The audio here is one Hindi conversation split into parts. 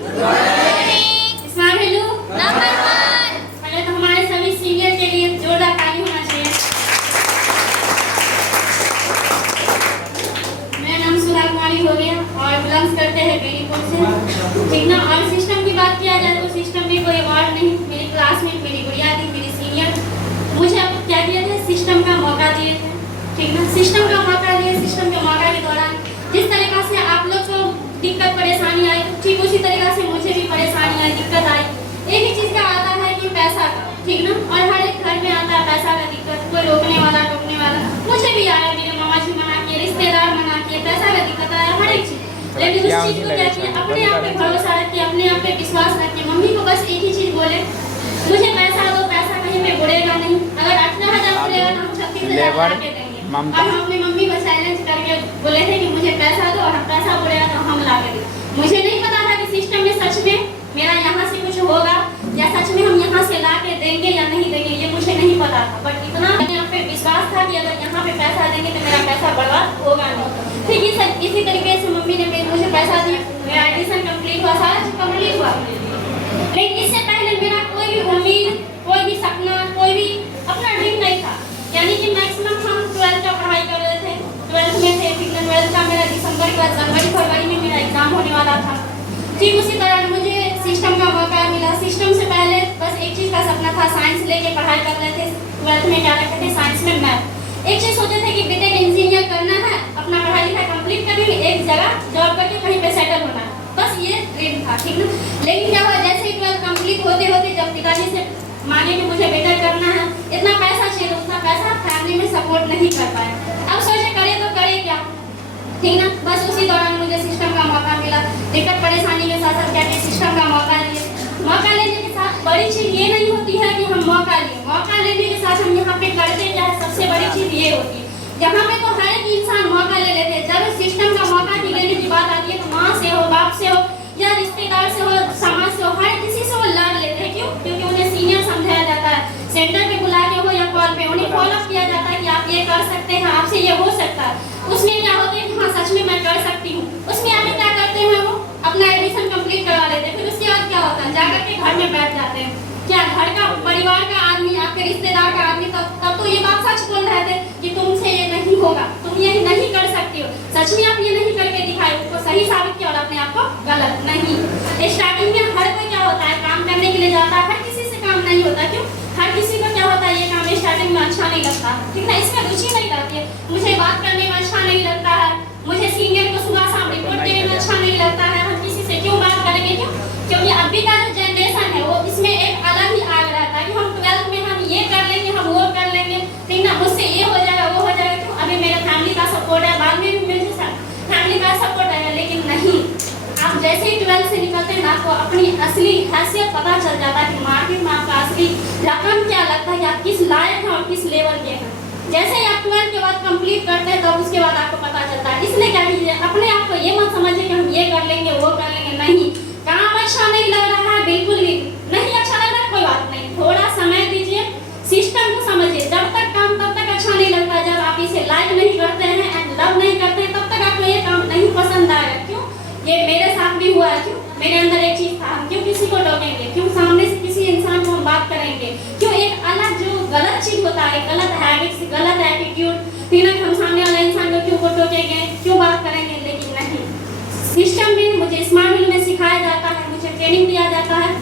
Smart hello number 1। पहले तो हमारे सभी सीनियर के लिए जोरदार ताली होना चाहिए। मेरा नाम सुधा कुमारी हो गया और बिलोंग्स करते हैं बेनीपुर से, ठीक ना। और सिस्टम की बात किया जाए तो सिस्टम में कोई अवार्ड नहीं, मेरी क्लासमेट मेरी गुड़िया थी, मेरी सीनियर, मुझे अब क्या किया था, सिस्टम का मौका दिए थे, ठीक ना। सिस्टम का मौका दिए, सिस्टम के मौका के दौरान जिस तरीका से आप लोग को दिक्कत परेशानी आई, ठीक उसी तरीका से मुझे भी परेशानी आई, दिक्कत आई। एक ही चीज़ का आता है कि पैसा का, ठीक ना। और हर एक घर में आता है पैसा का दिक्कत, कोई रोकने वाला टोकने वाला, मुझे भी आया, मेरे मामा जी मना किए, रिश्तेदार मना किए, पैसा का दिक्कत आया, हर एक चीज़। लेकिन उस चीज़ को क्या किया, अपने आप पे भरोसा रखिए, अपने आप पे विश्वास रखिए। मम्मी को बस एक ही चीज़ बोले, मुझे पैसा दो, पैसा कहीं पे बुड़ेगा नहीं। अगर 18,000 बुड़ेगा तो हम 36,000 ला के देंगे। और हम अपनी मम्मी को चैलेंज करके बोले थे कि मुझे पैसा दो और पैसा बुड़ेगा तो हम ला के देंगे। मुझे नहीं पता था कि सिस्टम में सच में मेरा यहाँ से कुछ होगा या सच में हम यहाँ से ला के देंगे या नहीं देंगे, ये मुझे नहीं पता था। बट इतना यहाँ पे विश्वास था कि अगर यहाँ पे पैसा देंगे तो मेरा पैसा बर्बाद होगा नहीं। ठीक है सर, इसी तरीके से मम्मी ने मुझे पैसा दिया, मेरा एडमिशन कंप्लीट हुआ, सारा चीज कंप्लीट हुआ। लेकिन इससे पहले मेरा कोई भी उम्मीद, कोई भी सपना, कोई भी अपना ड्रीम नहीं था। यानी कि मैक्सिमम हम 12th का पढ़ाई कर रहे थे, 12th में थे, ठीक है। 12th का मेरा दिसंबर के बाद जनवरी फरवरी में मेरा एग्जाम होने वाला था। ठीक उसी तरह मुझे सिस्टम का मौका मिला। सिस्टम से पहले बस एक चीज़ का सपना था, साइंस लेके पढ़ाई कर रहे थे। 12th में क्या रखते थे, साइंस में मैथ। एक चीज़ सोचे थे कि बीटेक इंजीनियर करना है, अपना पढ़ाई लिखाई कंप्लीट करके एक जगह जॉब करके कहीं पे सेटल होना है, बस ये ड्रीम था, ठीक ना। लेकिन क्या हुआ, जैसे ही 12th कंप्लीट होते होते जब पिताजी से मांगे कि मुझे बेटर करना है, इतना पैसा चाहिए, उतना पैसा फैमिली में सपोर्ट नहीं कर पाए। अब सोचे करे तो करे क्या, ठीक ना। बस उसी दौरान मुझे सिस्टम का मौका मिला। दिक्कत परेशानी के साथ साथ क्या कि सिस्टम का मौका लिए। मौका लेने के साथ बड़ी चीज़ ये नहीं होती है कि हम मौका लें, मौका लेने के साथ हम यहाँ पे करते क्या है, सबसे बड़ी चीज़ ये होती है। यहाँ पे तो हर एक इंसान मौका ले लेते हैं, जब सिस्टम का मौका की लेने की बात आती है तो माँ से हो, बाप से हो या रिश्तेदार से हो, समाज से हो, हर किसी से वो लड़ लेते हैं। क्यों? क्योंकि उन्हें सीनियर समझाया जाता है, सेंटर पे बुला के हो या कॉल पे उन्हें फॉलो अप किया जाता है कि आप ये कर सकते हैं, आपसे ये हो सकता है। उसमें क्या होता है कि हाँ सच में मैं कर सकती हूँ। उसमें आगे क्या करते हैं, वो अपना एडमिशन कंप्लीट करवा लेते हैं। फिर उसके बाद क्या होता है, जाकर के घर में बैठ जाते हैं। क्या घर का परिवार का आदमी, आपके रिश्तेदार का आदमी तब तो ये बात सच बोल रहे थे कि तुमसे ये नहीं होगा, तुम ये नहीं कर सकती हो। सच में आप ये नहीं करके दिखाए, उसको सही साबित किया और अपने आप को गलत नहीं। स्टार्टिंग में हर कोई क्या होता है, काम करने के लिए जाता है, हर किसी से काम नहीं होता। क्यों? हर किसी को क्या होता है, ये काम स्टार्टिंग में अच्छा नहीं लगता, ठीक ना, इसमें रुचि नहीं लगती है। मुझे बात करने में अच्छा नहीं लगता है, मुझे सीनियर को सुबह शाम रिपोर्ट देने में अच्छा नहीं लगता है, हम किसी से क्यों बात करेंगे। क्यों? क्योंकि अभी का जो जनरेशन है वो इसमें एक अलग ही आग रहता है कि हम 12th में हम ये कर लेंगे, हम वो कर लेंगे, ठीक ना, मुझसे ये हो जाएगा, वो हो जाएगा। क्यों? अभी मेरे फैमिली का सपोर्ट है, बाद में भी मुझे फैमिली का सपोर्ट है, लेकिन नहीं, आप जैसे ही 12th से निकलते हैं ना, आपको अपनी असली हैसियत पता चल जाता है कि मार्केट में आपका असली रकम क्या लगता है कि आप किस लायक हैं और किस लेवल के हैं। जैसे ही आप 12th के बाद कंप्लीट करते हैं तब उसके बाद आपको पता चलता है। इसलिए क्या कीजिए, अपने आप को ये मत समझिए कि हम ये कर लेंगे, वो कर लेंगे। नहीं, काम अच्छा नहीं लग रहा है, बिल्कुल भी नहीं अच्छा लग रहा है, कोई बात नहीं, थोड़ा समय दीजिए, सिस्टम को समझिए। जब तक काम तब तक अच्छा नहीं लगता, जब आप इसे लाइक नहीं करते हैं एंड लव नहीं करते हैं, तब तक आपको ये काम नहीं पसंद आएगा। क्यों? ये मेरे साथ भी हुआ है। क्यों? मेरे अंदर एक चीज था, हम क्यों किसी को टोकेंगे, क्यों सामने से किसी इंसान को हम बात करेंगे, क्यों एक अलग जो गलत चीज होता है, गलत हैबिट्स, गलत एटीट्यूड, फिर हम सामने वाले इंसान को क्यों टोकेंगे, क्यों बात करेंगे। लेकिन नहीं, सिस्टम में मुझे स्मार्ट मील में सिखाया जाता है, मुझे ट्रेनिंग दिया जाता है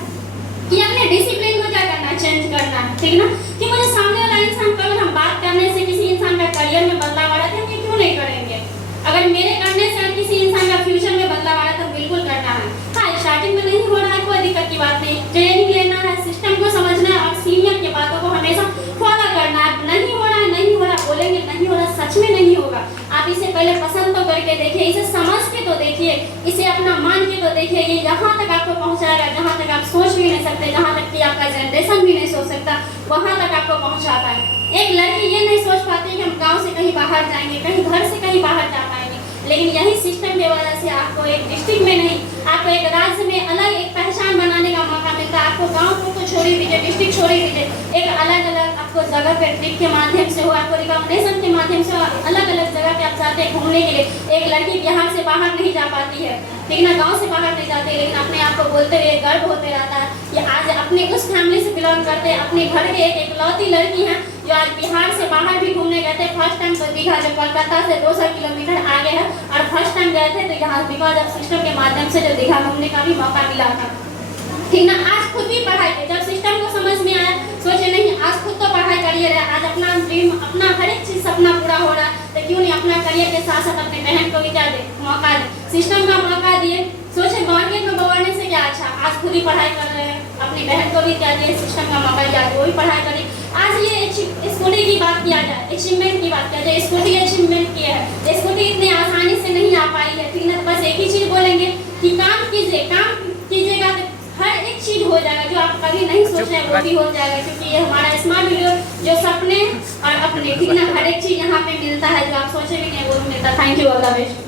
कि अपने डिसिप्लिन को क्या करना है, चेंज करना है, ठीक ना। कि मुझे सामने वाला इंसान को अगर हम बात करने से किसी इंसान का करियर में बदलाव आ रहा है, हम क्यों नहीं करेंगे। अगर मेरे करने से किसी इंसान का फ्यूचर में बदलाव आ रहा है तो बिल्कुल करना है। हाँ, स्टार्टिंग में नहीं हो रहा है, कोई दिक्कत की बात नहीं, ट्रेनिंग लेना है, सिस्टम को समझना है और सीनियर की बातों को हमेशा फॉलो करना है। नहीं हो रहा है, नहीं हो रहा बोलेंगे, नहीं हो रहा, सच में नहीं होगा। आप इसे पहले पसंद तो करके देखिए, इसे समझ के तो देखिए, इसे अपना मान के तो देखिए। ये जहाँ तक आपको पहुँचाएगा, जहाँ तक आप सोच भी नहीं सकते, जहाँ तक कि आपका जनरेशन भी नहीं सोच सकता, वहाँ तक आपको पहुँचाता है। एक लड़की ये नहीं सोच पाती कि हम गाँव से कहीं बाहर जाएंगे, कहीं घर से कहीं बाहर जा पाएंगे, लेकिन यही सिस्टम की वजह से आपको एक डिस्ट्रिक्ट में नहीं, आपको एक राज्य में अलग एक पहचान बनाने का मौका मिलता है। आपको गांव को छोड़ ही दीजिए, डिस्ट्रिक्ट छोड़ ही दीजिए, एक अलग अलग आपको जगह पे ट्रिप के माध्यम से हो, आपको रिकमेंडेशन के माध्यम से अलग अलग जगह पे आप जाते हैं घूमने के लिए। एक लड़की बिहार से बाहर नहीं जा पाती है, लेकिन गांव से बाहर नहीं जाती, लेकिन अपने आप को बोलते हुए गर्व होते रहता है कि आज अपने उस फैमिली से बिलोंग करते हैं, अपने घर के एक इकलौती लड़की हैं जो आज बिहार से बाहर भी घूमने गए थे। फर्स्ट टाइम तो दीघा, जो कोलकाता से 200 किलोमीटर आगे है, और फर्स्ट टाइम गए थे तो यहाँ बिकॉज ऑफ सिस्टम के माध्यम से जो दीघा घूमने का भी मौका मिला था। ठीक ना, आज खुद भी पढ़ाई के जब सिस्टम को समझ में आया, सोचे नहीं आज खुद तो पढ़ाई करियर है, आज अपना ड्रीम, अपना हर एक चीज सपना पूरा हो रहा है, तो क्यों नहीं अपना करियर के साथ साथ अपने बहन को भी क्या दे, मौका दे, सिस्टम का मौका दिए। सोचे गवर्नमेंट में बवाने से क्या अच्छा, आज खुद ही पढ़ाई कर रहे हैं, अपनी बहन को भी क्या दिए, सिस्टम का मौका दिया, वो भी पढ़ाई करी। आज ये स्कूटी की बात किया जाए, अचीवमेंट की बात किया जाए, स्कूटी अचीवमेंट किया है, स्कूटी इतनी आसानी से नहीं आ पाई है। ठीक ना, बस एक ही चीज बोलेंगे कि काम कीजिएगा तो हर एक चीज हो जाएगा, जो आप कभी नहीं सोच रहे वो भी हो जाएगा, क्योंकि ये हमारा स्मार्ट वीडियो जो सपने और अपने, ठीक ना, हर एक चीज यहाँ पे मिलता है, जो आप सोचे भी नहीं वो मिलता। Thank you, all the best.